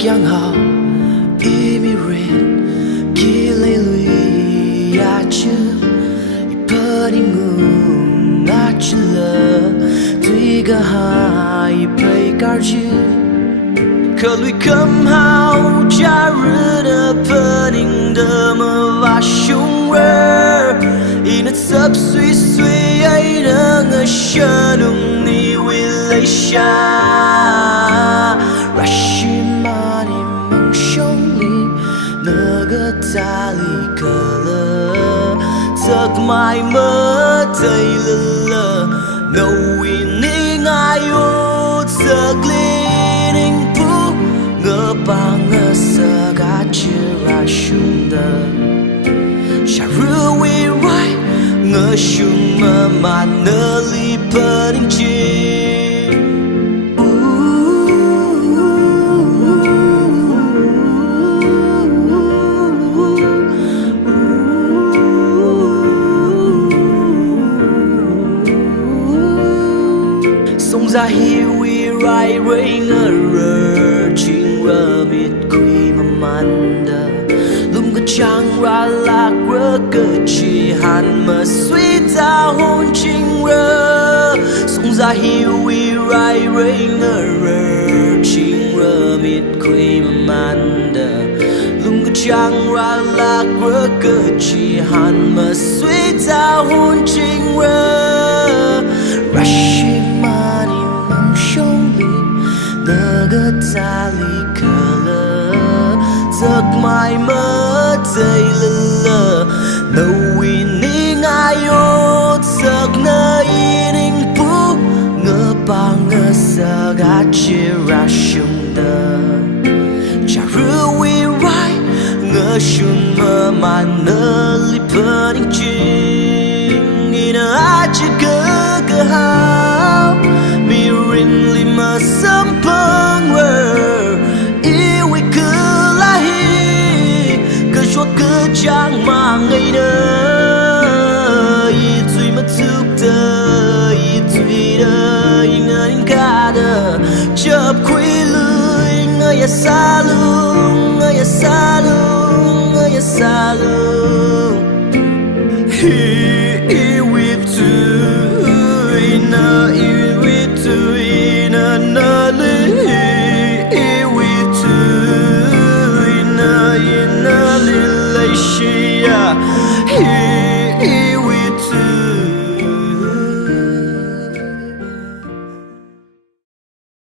giang hào im rin khi lấy lui ya chứ đi ngung ngã chứ lờ tuy cả hai bay cả chứ khờ lui cấm hao cha rư đờ burning đờ mơ và sung rơ in it sắp suy suy ấy đờ ngờ shơ nung ni lay xa Rashimani mang sông li nơ gơ ta li cờ lơ giấc mai mơ tay lơ lơ nâu ini ngai u giấc li ninh pu ngơ ba ngơ sơ gà chư ra shung đơ xa rư vi rai ngơ shung mơ mà nơ li bơ ninh chi sông ra hi vi rai rây ngơ rơ chinh rơ mít quy mà man đơ lùm cơ chang ra lạc rơ cơ chi hàn mà suy ta hôn chinh rơ sông ra hi vi rai rây ngơ rơ chinh rơ mít quy mà man đơ lùm cơ chang ra lạc rơ cơ chi hàn mà suy ta hôn chinh rơ Rashimani mang sông li nơ gơ ta li cờ lơ giấc mai mơ tay lơ lơ nâu ini ngai ô giấc nơi ninh pu ngơ ba ngơ sơ gà chia ra shung đơ cha rư vi rai ngơ shung mơ mà nơ li bơ ninh chinh in a chữ cơ cơ hao mi rin li mơ sớm bâng rơ yêu vi cứ la hi cơ chua cơ chang mà ngày nơ y tùy mà thức tơ y tùy đơ y ngơ in ca đơ chợp khuy lưới ngơ ya xa lung ngơ ya xa lung ngơ ya xa lung